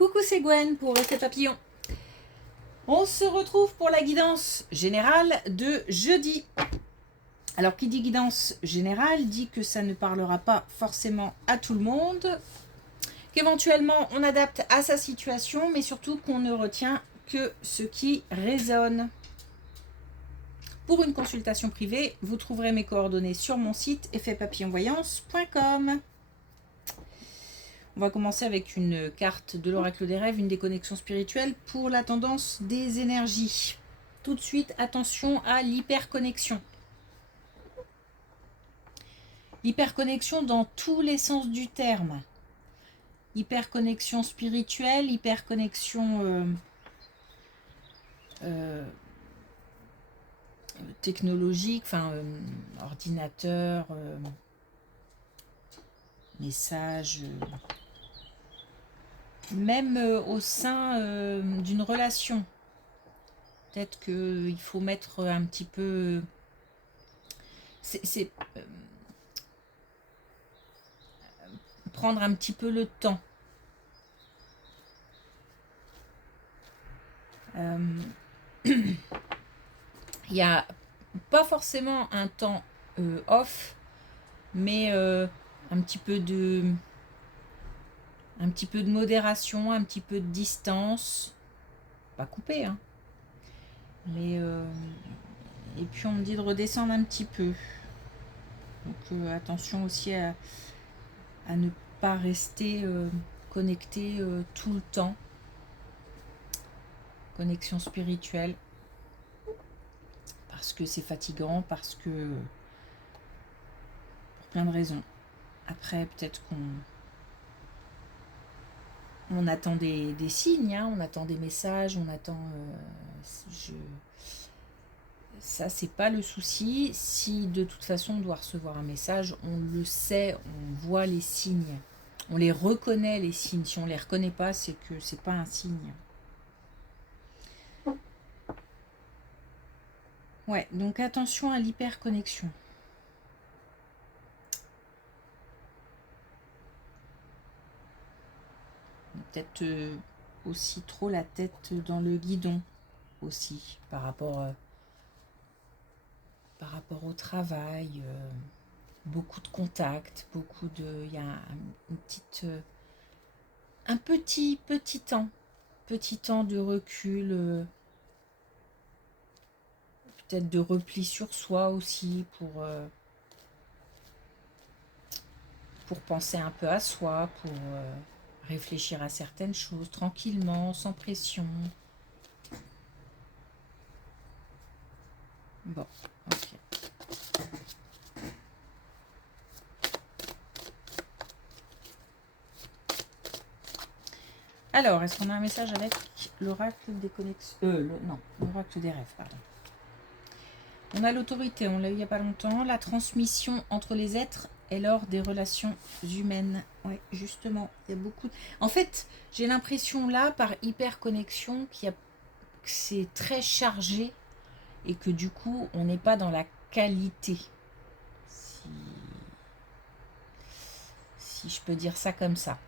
Coucou, c'est Gwen pour l'effet papillon. On se retrouve pour la guidance générale de jeudi. Alors, qui dit guidance générale dit que ça ne parlera pas forcément à tout le monde, qu'éventuellement on adapte à sa situation, mais surtout qu'on ne retient que ce qui résonne. Pour une consultation privée, vous trouverez mes coordonnées sur mon site effetpapillonvoyance.com. On va commencer avec une carte de l'oracle des rêves, une déconnexion spirituelle pour la tendance des énergies. Tout de suite, attention à l'hyperconnexion. L'hyperconnexion dans tous les sens du terme. Hyperconnexion spirituelle, hyperconnexion technologique, enfin ordinateur, message... même au sein d'une relation. Peut-être qu'il faut mettre un petit peu... C'est prendre un petit peu le temps. Il n'y a pas forcément un temps off, mais un petit peu de modération, un petit peu de distance, pas coupé, hein. Mais et puis on me dit de redescendre un petit peu. Donc attention aussi à ne pas rester connecté tout le temps. Connexion spirituelle. Parce que c'est fatigant, parce que... pour plein de raisons. Après, peut-être on attend des signes, hein, on attend des messages, on attend... Ça, c'est pas le souci. Si de toute façon on doit recevoir un message, on le sait, on voit les signes. On les reconnaît, les signes. Si on les reconnaît pas, c'est que c'est pas un signe. Ouais, donc attention à l'hyperconnexion. Peut-être aussi trop la tête dans le guidon aussi par rapport au travail, beaucoup de contacts, beaucoup de... Il y a une petite... un petit temps de recul, peut-être de repli sur soi aussi pour penser un peu à soi, pour réfléchir à certaines choses tranquillement, sans pression. Bon, ok. Alors, est-ce qu'on a un message avec l'oracle des connexions non, l'oracle des rêves, pardon. On a l'autorité, on l'a eu il n'y a pas longtemps. La transmission entre les êtres est lors des relations humaines. Oui, justement, il y a beaucoup... En fait, j'ai l'impression là, par hyperconnexion, que c'est très chargé et que du coup, on n'est pas dans la qualité. Si je peux dire ça comme ça.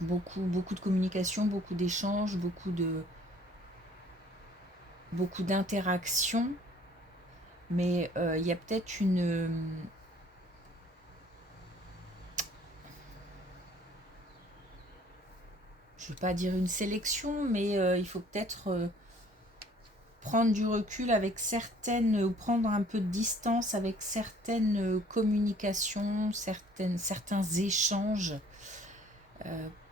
Beaucoup de communication, beaucoup d'échanges, beaucoup d'interactions, mais il y a peut-être une... je ne vais pas dire une sélection, mais il faut peut-être prendre du recul avec certaines, ou prendre un peu de distance avec certaines communications, certains échanges,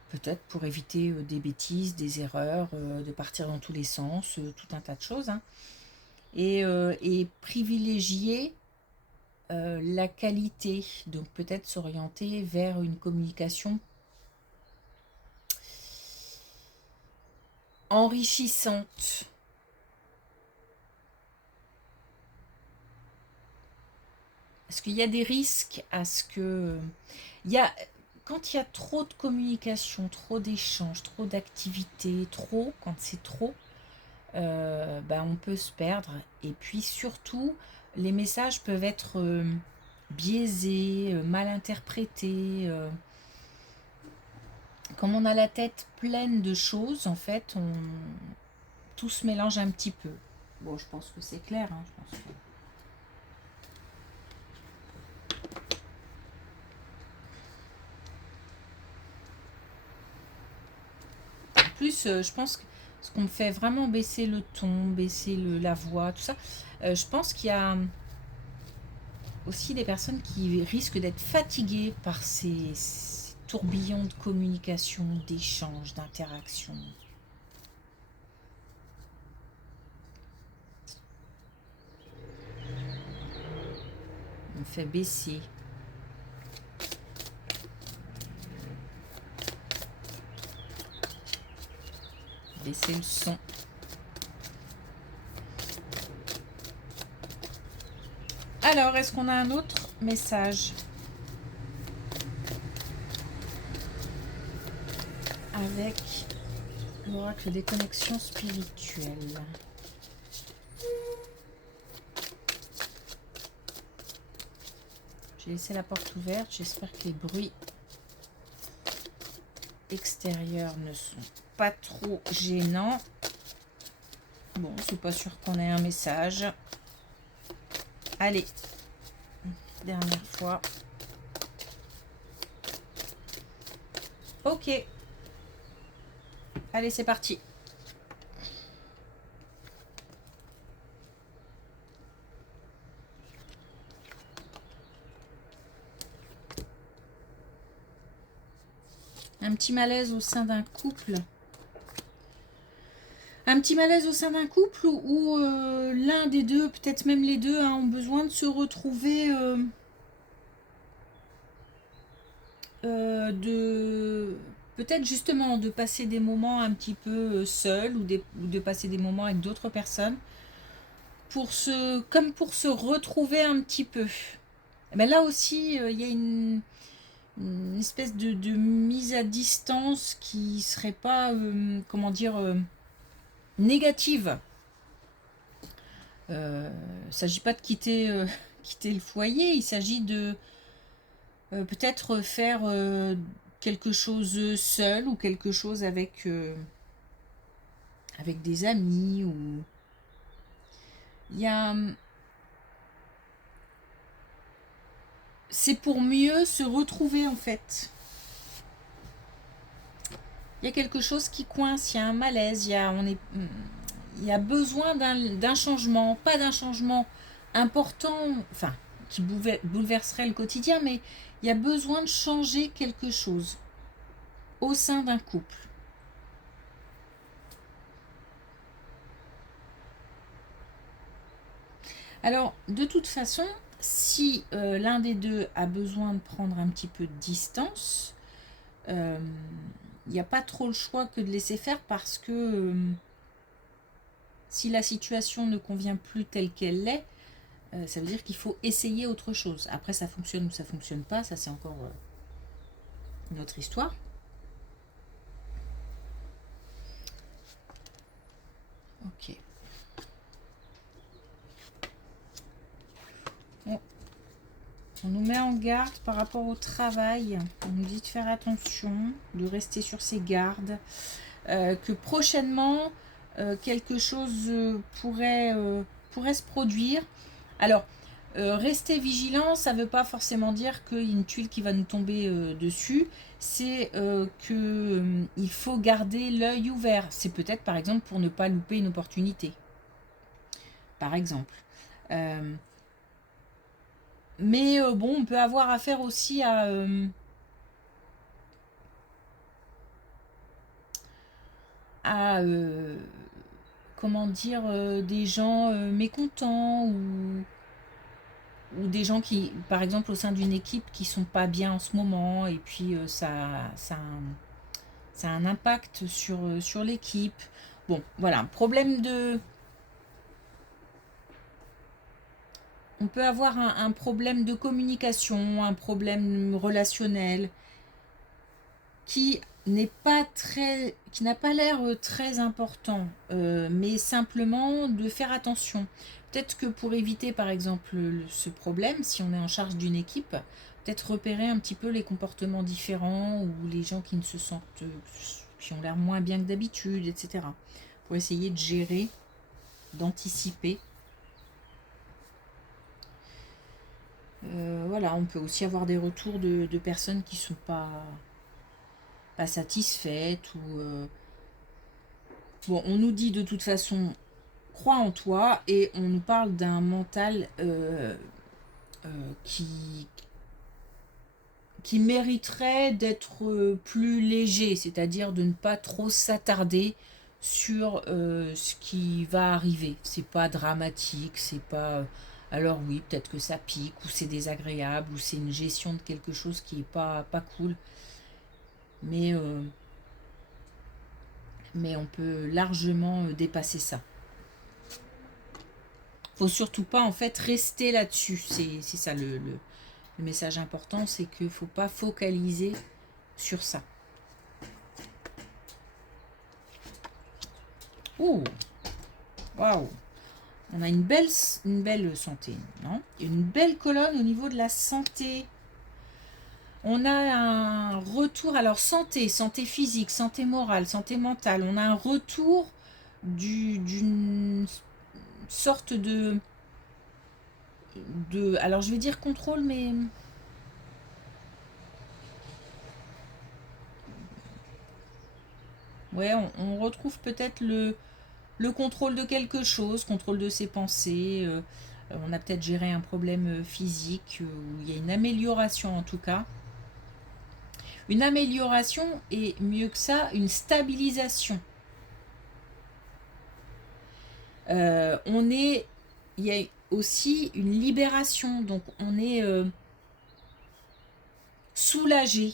peut-être pour éviter des bêtises, des erreurs, de partir dans tous les sens, tout un tas de choses, hein. Et privilégier la qualité, donc peut-être s'orienter vers une communication enrichissante. Parce qu'il y a des risques à ce que... quand il y a trop de communication, trop d'échanges, trop d'activités, quand c'est trop, on peut se perdre. Et puis surtout, les messages peuvent être biaisés, mal interprétés. Comme on a la tête pleine de choses, en fait, tout se mélange un petit peu. Bon, je pense que c'est clair. Hein, je pense que... En plus, je pense que ce qu'on me fait vraiment baisser le ton, baisser la voix, tout ça, je pense qu'il y a aussi des personnes qui risquent d'être fatiguées par ces tourbillons de communication, d'échanges, d'interactions. On me fait baisser. Baisser le son. Alors, est-ce qu'on a un autre message avec l'oracle des connexions spirituelles? J'ai laissé la porte ouverte. J'espère que les bruits extérieurs ne sont pas trop gênants. Bon, c'est pas sûr qu'on ait un message. Allez, dernière fois. Ok. Allez, c'est parti. Un petit malaise au sein d'un couple. Un petit malaise au sein d'un couple où l'un des deux, peut-être même les deux, hein, ont besoin de se retrouver, peut-être justement de passer des moments un petit peu seuls ou de passer des moments avec d'autres personnes comme pour se retrouver un petit peu. Et bien là aussi, il y a une espèce de mise à distance qui serait pas, comment dire, négative. Il ne s'agit pas de quitter, quitter le foyer, il s'agit de peut-être faire quelque chose seul ou quelque chose avec, avec des amis. Ou... Il y a... C'est pour mieux se retrouver en fait. Il y a quelque chose qui coince, il y a un malaise, il y a besoin d'un changement, pas d'un changement important, enfin, qui bouleverserait le quotidien, mais il y a besoin de changer quelque chose au sein d'un couple. Alors, de toute façon, si l'un des deux a besoin de prendre un petit peu de distance, il n'y a pas trop le choix que de laisser faire parce que si la situation ne convient plus telle qu'elle l'est, ça veut dire qu'il faut essayer autre chose. Après, ça fonctionne ou ça fonctionne pas, ça c'est encore une autre histoire. Ok. Bon. On nous met en garde par rapport au travail. On nous dit de faire attention, de rester sur ses gardes. Que prochainement, quelque chose pourrait se produire. Alors, rester vigilant, ça ne veut pas forcément dire qu'il y a une tuile qui va nous tomber dessus. C'est qu'il faut garder l'œil ouvert. C'est peut-être par exemple pour ne pas louper une opportunité. Par exemple. Mais bon, on peut avoir affaire aussi à... comment dire, des gens mécontents ou des gens qui, par exemple, au sein d'une équipe qui sont pas bien en ce moment et puis ça a un impact sur l'équipe. Bon, voilà, problème de... On peut avoir un problème de communication, un problème relationnel qui n'est pas très, qui n'a pas l'air très important, mais simplement de faire attention. Peut-être que pour éviter par exemple ce problème, si on est en charge d'une équipe, peut-être repérer un petit peu les comportements différents ou les gens qui ne se sentent, qui ont l'air moins bien que d'habitude, etc. Pour essayer de gérer, d'anticiper. Voilà, on peut aussi avoir des retours de personnes qui ne sont pas satisfaites ou bon, on nous dit de toute façon crois en toi et on nous parle d'un mental qui mériterait d'être plus léger, c'est-à-dire de ne pas trop s'attarder sur ce qui va arriver. C'est pas dramatique, c'est pas alors oui, peut-être que ça pique ou c'est désagréable ou c'est une gestion de quelque chose qui est pas cool, mais on peut largement dépasser ça. Faut surtout pas en fait rester là-dessus. C'est ça le message important, c'est qu'il faut pas focaliser sur ça. Oh, waouh, on a une belle santé, non? Une belle colonne au niveau de la santé. On a un retour, alors santé physique, santé morale, santé mentale. On a un retour d'une sorte alors je vais dire contrôle, mais ouais, on retrouve peut-être le contrôle de quelque chose, contrôle de ses pensées. On a peut-être géré un problème physique, où il y a une amélioration en tout cas. Une amélioration et mieux que ça, une stabilisation. Il y a aussi une libération, donc on est soulagé.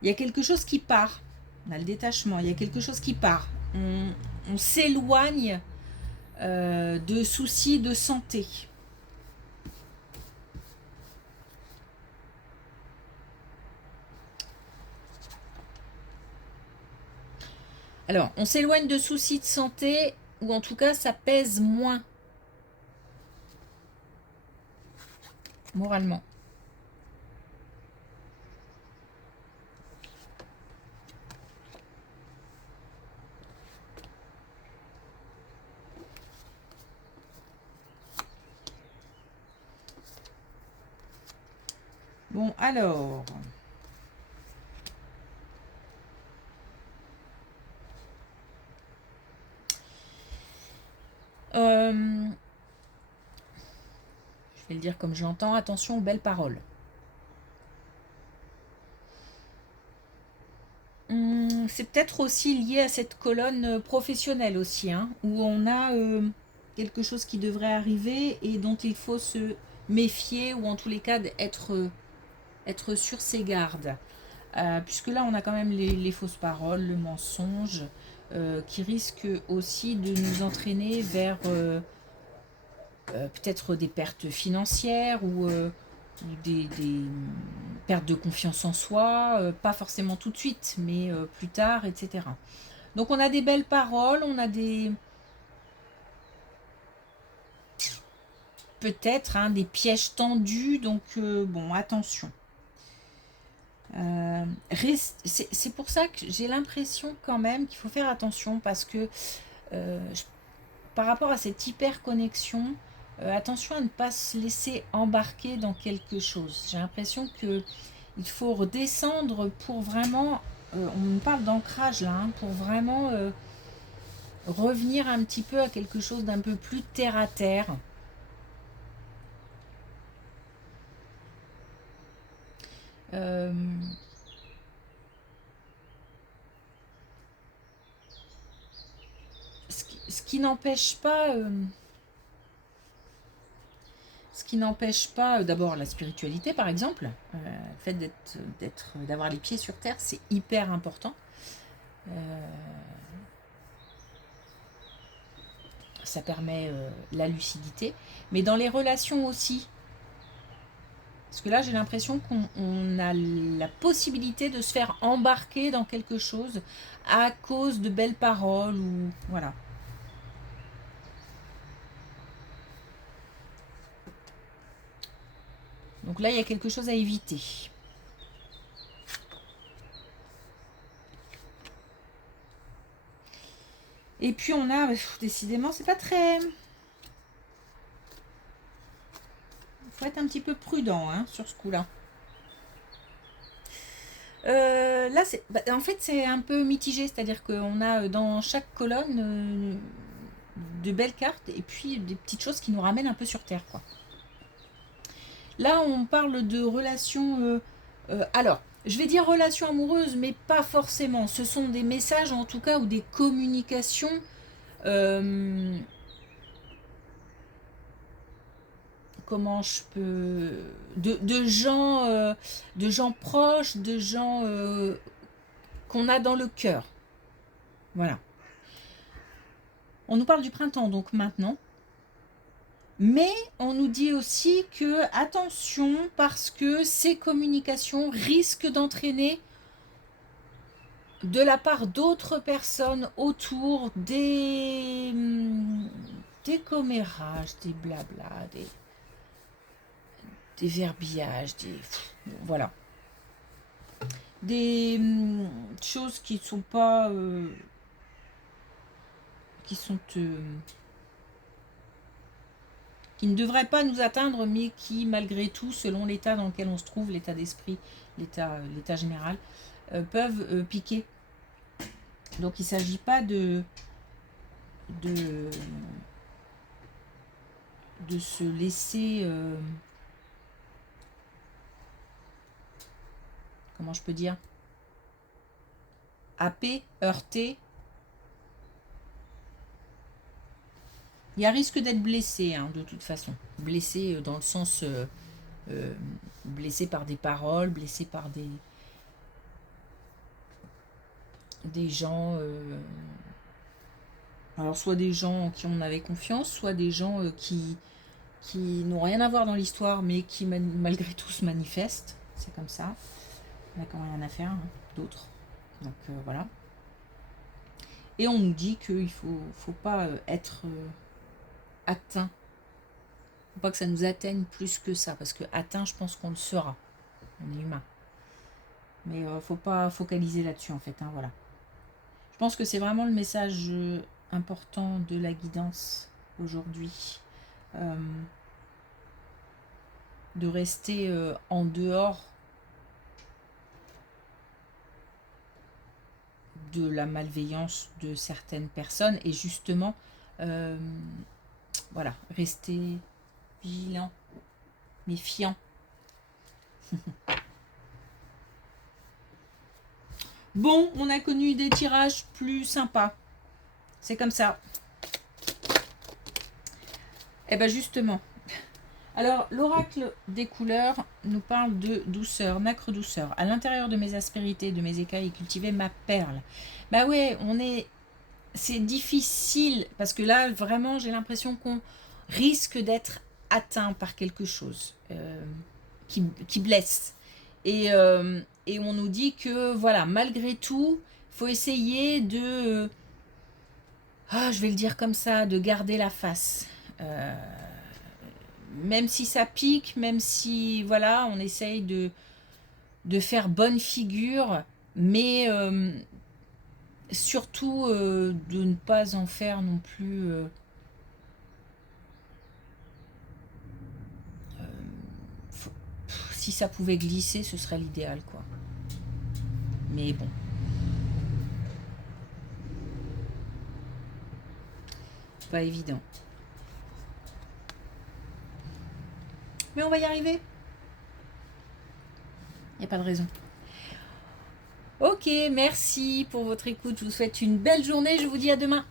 Il y a quelque chose qui part. On a le détachement, il y a quelque chose qui part. On s'éloigne de soucis de santé. Alors, on s'éloigne de soucis de santé, ou en tout cas, ça pèse moins moralement. Bon, alors... je vais le dire comme je l'entends, attention aux belles paroles. C'est peut-être aussi lié à cette colonne professionnelle aussi, hein, où on a quelque chose qui devrait arriver et dont il faut se méfier, ou en tous les cas être sur ses gardes. Puisque là, on a quand même les fausses paroles, le mensonge, qui risque aussi de nous entraîner vers peut-être des pertes financières ou des pertes de confiance en soi, pas forcément tout de suite, mais plus tard, etc. Donc on a des belles paroles, on a des... peut-être des pièges tendus, donc bon, attention. C'est pour ça que j'ai l'impression quand même qu'il faut faire attention, parce que par rapport à cette hyper connexion, attention à ne pas se laisser embarquer dans quelque chose. J'ai l'impression que il faut redescendre pour vraiment, on parle d'ancrage là, pour vraiment revenir un petit peu à quelque chose d'un peu plus terre à terre. Ce qui n'empêche pas... d'abord la spiritualité par exemple, le fait d'avoir les pieds sur terre, c'est hyper important. Ça permet la lucidité, mais dans les relations aussi, parce que là j'ai l'impression qu'on a la possibilité de se faire embarquer dans quelque chose à cause de belles paroles, ou voilà. Donc là, il y a quelque chose à éviter. Et puis on a, décidément, c'est pas très... Faut être un petit peu prudent hein, sur ce coup-là. Là, en fait, c'est un peu mitigé, c'est-à-dire qu'on a dans chaque colonne de belles cartes et puis des petites choses qui nous ramènent un peu sur Terre, quoi. Là, on parle de relations... alors, je vais dire relations amoureuses, mais pas forcément. Ce sont des messages, en tout cas, ou des communications... comment je peux... de gens proches, de gens qu'on a dans le cœur. Voilà. On nous parle du printemps, donc maintenant. Mais on nous dit aussi que, attention, parce que ces communications risquent d'entraîner de la part d'autres personnes autour des commérages, des blabla, des verbillages, voilà. Des choses qui ne sont pas... qui ne devraient pas nous atteindre, mais qui, malgré tout, selon l'état dans lequel on se trouve, l'état d'esprit, l'état général, peuvent piquer. Donc, il ne s'agit pas de se laisser... comment je peux dire, happer, heurter. Il y a risque d'être blessé, hein, de toute façon. Blessé dans le sens... blessé par des paroles, blessé par des gens... alors, soit des gens en qui on avait confiance, soit des gens qui n'ont rien à voir dans l'histoire, mais qui malgré tout se manifestent. C'est comme ça. On n'a quand même rien à faire, hein, d'autres. Donc voilà. Et on nous dit qu'il faut pas être atteint. Faut pas que ça nous atteigne plus que ça, parce que atteint, je pense qu'on le sera. On est humain. Mais faut pas focaliser là-dessus, en fait. Hein, voilà. Je pense que c'est vraiment le message important de la guidance aujourd'hui. De rester en dehors de la malveillance de certaines personnes et justement voilà, rester vigilant, méfiant. Bon, on a connu des tirages plus sympas, c'est comme ça. Et bien justement, alors l'oracle des couleurs nous parle de douceur, nacre douceur. À l'intérieur de mes aspérités, de mes écailles, cultiver ma perle. Bah ouais, c'est difficile parce que là vraiment j'ai l'impression qu'on risque d'être atteint par quelque chose qui blesse. Et on nous dit que voilà, malgré tout, il faut essayer de, je vais le dire comme ça, de garder la face. Même si ça pique, même si voilà, on essaye de faire bonne figure, mais surtout de ne pas en faire non plus si ça pouvait glisser, ce serait l'idéal, quoi. Mais bon. Pas évident. Mais on va y arriver. Il n'y a pas de raison. Ok, merci pour votre écoute. Je vous souhaite une belle journée. Je vous dis à demain.